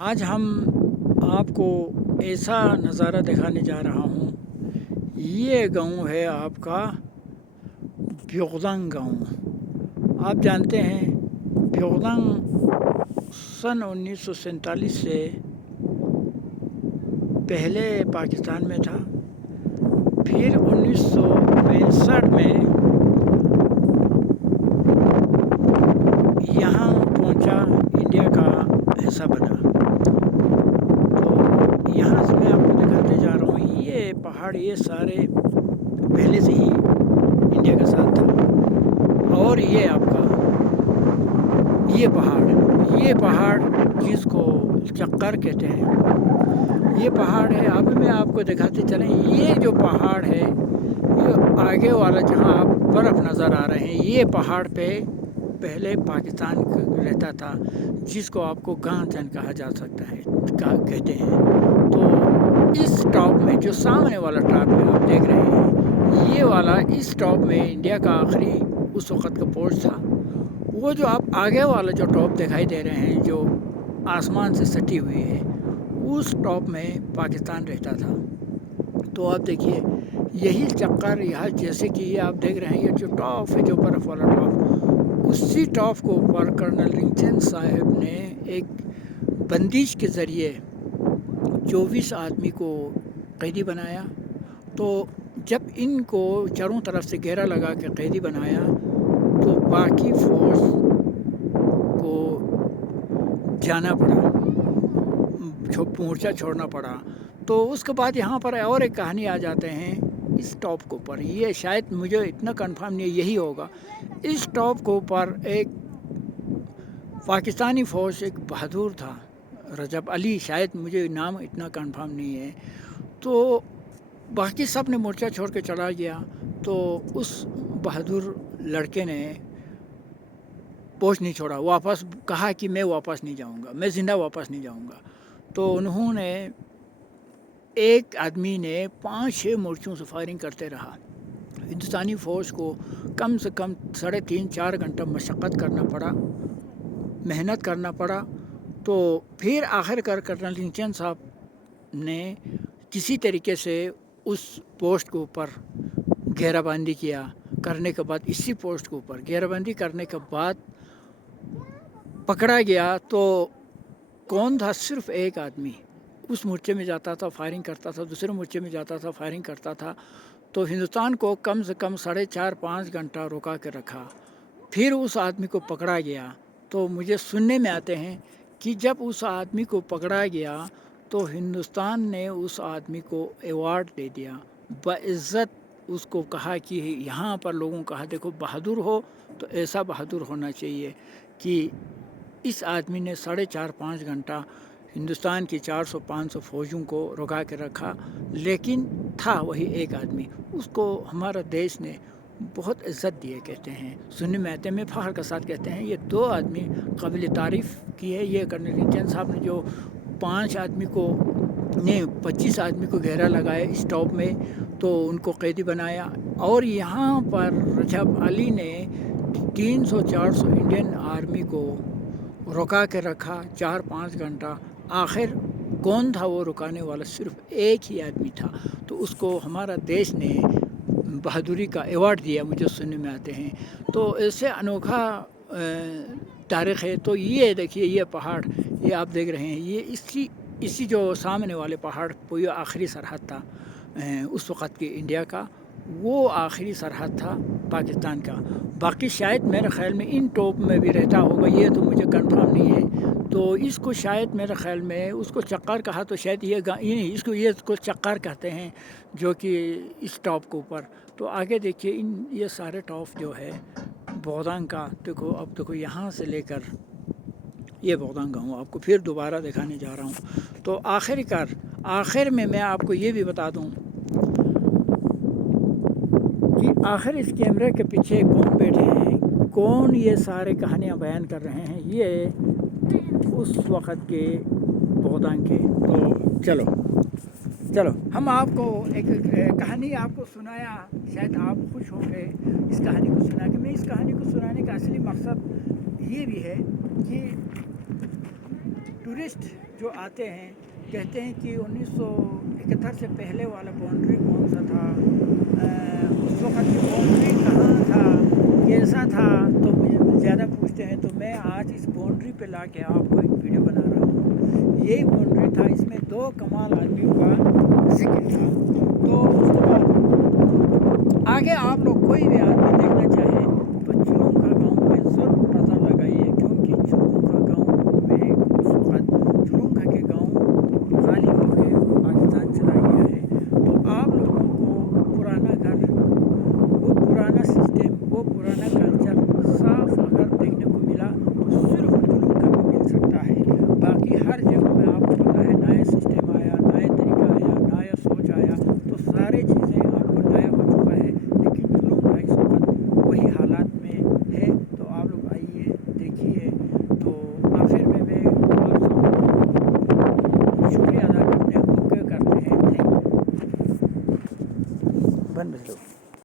آج ہم آپ کو ایسا نظارہ دکھانے جا رہا ہوں۔ یہ گاؤں ہے آپ کا بیوغدنگ گاؤں۔ آپ جانتے ہیں بیوغدنگ سن 1947 سے پہلے پاکستان میں تھا، پھر 1965 میں یہاں پہنچا، انڈیا کا حصہ بنا۔ تو یہاں سے میں آپ کو دکھاتے جا رہا ہوں، یہ پہاڑ یہ سارے پہلے سے ہی انڈیا کا ساتھ تھا۔ اور یہ آپ کا یہ پہاڑ جس کو چکر کہتے ہیں، یہ پہاڑ ہے۔ اب میں آپ کو دکھاتے چلیں، یہ جو پہاڑ ہے، یہ آگے والا جہاں آپ برف نظر آ رہے ہیں، یہ پہاڑ پہ پہلے پاکستان رہتا تھا، جس کو آپ کو گانچن کہا جا سکتا ہے کہتے ہیں۔ تو اس ٹاپ میں جو سامنے والا ٹاپ میں آپ دیکھ رہے ہیں، یہ والا اس ٹاپ میں انڈیا کا آخری اس وقت کا پوسٹ تھا۔ وہ جو آپ آگے والا جو ٹاپ دکھائی دے رہے ہیں، جو آسمان سے سٹی ہوئی ہے، اس ٹاپ میں پاکستان رہتا تھا۔ تو آپ دیکھیے یہی چکر یہاں جیسے کہ یہ آپ دیکھ رہے ہیں، یہ جو ٹاپ ہے، جو برف والا ٹاپ، اسی ٹاپ کو اوپر کرنل رنگچند صاحب نے ایک بندش کے ذریعے 24 آدمی کو قیدی بنایا۔ تو جب ان کو چاروں طرف سے گھیرا لگا کے قیدی بنایا، تو باقی فوج کو جانا پڑا، مورچہ چھوڑنا پڑا۔ تو اس کے بعد یہاں پر اور ایک کہانی آ جاتے ہیں اس ٹاپ کے اوپر، یہ شاید مجھے اتنا کنفرم نہیں، یہی ہوگا۔ اس ٹاپ کے اوپر ایک پاکستانی فوج ایک بہادر تھا، رجب علی، شاید مجھے نام اتنا کنفرم نہیں ہے۔ تو باقی سب نے مورچہ چھوڑ کے چلا گیا، تو اس بہادر لڑکے نے پوسٹ نہیں چھوڑا، واپس کہا کہ میں واپس نہیں جاؤں گا، میں زندہ واپس نہیں جاؤں گا۔ تو انہوں نے ایک آدمی نے 5-6 مورچوں سے فائرنگ کرتے رہا۔ ہندوستانی فوج کو کم سے کم 3.5-4 گھنٹہ مشقت کرنا پڑا، محنت کرنا پڑا۔ تو پھر آخر کار کرنل رنگچند صاحب نے کسی طریقے سے اس پوسٹ کے اوپر گھیرا بندی کرنے کے بعد، اسی پوسٹ کے اوپر گھیرا بندی کرنے کے بعد پکڑا گیا۔ تو کون تھا؟ صرف ایک آدمی اس مورچے میں جاتا تھا، فائرنگ کرتا تھا، دوسرے مورچے میں جاتا تھا، فائرنگ کرتا تھا۔ تو ہندوستان کو کم سے کم 4.5-5 گھنٹہ روکا کے رکھا، پھر اس آدمی کو پکڑا گیا۔ تو مجھے سننے میں آتے ہیں کہ جب اس آدمی کو پکڑا گیا، تو ہندوستان نے اس آدمی کو ایوارڈ دے دیا، بعزت اس کو کہا کہ یہاں پر لوگوں کو کہا دیکھو بہادر ہو تو ایسا بہادر ہونا چاہیے کہ اس آدمی نے 4.5-5 گھنٹہ ہندوستان کی 400-500 فوجوں کو رکا کے رکھا، لیکن تھا وہی ایک آدمی۔ اس کو ہمارا دیش نے بہت عزت دیے کہتے ہیں، سننے میں آتے ہیں، میں فخر کے ساتھ کہتے ہیں، یہ 2 آدمی قابل تعریف کی ہے۔ یہ کرنل رنگچند صاحب نے جو 25 آدمی کو گھیرا لگایا اس ٹاپ میں، تو ان کو قیدی بنایا۔ اور یہاں پر رجب علی نے 300-400 انڈین آرمی کو رکا کے رکھا 4-5 گھنٹہ۔ آخر کون تھا وہ رکانے والا؟ صرف ایک ہی آدمی تھا۔ تو اس کو ہمارا دیش نے بہادری کا ایوارڈ دیا، مجھے سننے میں آتے ہیں۔ تو ایسے انوکھا تاریخ ہے۔ تو یہ دیکھیے، یہ پہاڑ یہ آپ دیکھ رہے ہیں، یہ اسی جو سامنے والے پہاڑ وہ آخری سرحد تھا اس وقت کے انڈیا کا، وہ آخری سرحد تھا پاکستان کا۔ باقی شاید میرے خیال میں ان ٹوپ میں بھی رہتا ہوگا، یہ تو مجھے کنفرم نہیں ہے۔ تو اس کو شاید میرے خیال میں اس کو چکر کہا، تو شاید یہ اس کو چکر کہتے ہیں، جو کہ اس ٹاپ کے اوپر۔ تو آگے دیکھیے یہ سارے ٹاپ جو ہے بیوغدنگ کا، اب دیکھو یہاں سے لے کر یہ بیوغدنگ گاؤں آپ کو پھر دوبارہ دکھانے جا رہا ہوں۔ تو آخر میں آپ کو یہ بھی بتا دوں کہ آخر اس کیمرے کے پیچھے کون بیٹھے ہیں، کون یہ سارے کہانیاں بیان کر رہے ہیں، یہ اس وقت کے بیوغدنگ کے۔ تو چلو ہم آپ کو ایک کہانی آپ کو سنایا، شاید آپ خوش ہوں گے اس کہانی کو سنا کے۔ میں اس کہانی کو سنانے کا اصلی مقصد یہ بھی ہے کہ ٹورسٹ جو آتے ہیں کہتے ہیں کہ 1971 سے پہلے والا باؤنڈری کون سا تھا، اس وقت کی باؤنڈری کہاں تھا، کیسا تھا، تو مجھے زیادہ پوچھتے ہیں. تو میں آج اس باؤنڈری پہ لا کے آپ کو ایک ویڈیو بنا رہا ہوں. یہی باؤنڈری تھا، اس میں 2 کمال آدمیوں کا ذکر تھا. تو اس کے بعد آگے آپ لوگ کوئی بھی آدمی دیکھنا چاہیں تو چلون کا گاؤں میں ضرور نظر لگائیے، کیونکہ چلون کا گاؤں میں اس وقت چلون کا کے گاؤں خالی ہو کے پاکستان چلا گیا ہے. تو آپ لوگوں کو پرانا گھر، وہ پرانا سسٹم، وہ پرانا کلچر صاف اگر دیکھنے کو ملا تو صرف چلون کا میں مل سکتا ہے. باقی ہر جگہ میں آپ کو پتہ ہے نئے سسٹم آیا، نئے طریقہ آیا، نیا سوچ آیا، تو سارے چیزیں آپ کو نیا ہو چکا ہے. لیکن چلون کا اس وقت وہی حالات میں ہے. تو آپ لوگ آئیے دیکھیے. تو آخر میں آپ سب کو شکریہ ادا کرتے ہیں، اوکے کرتے ہیں. Thank you. بن بھیجو.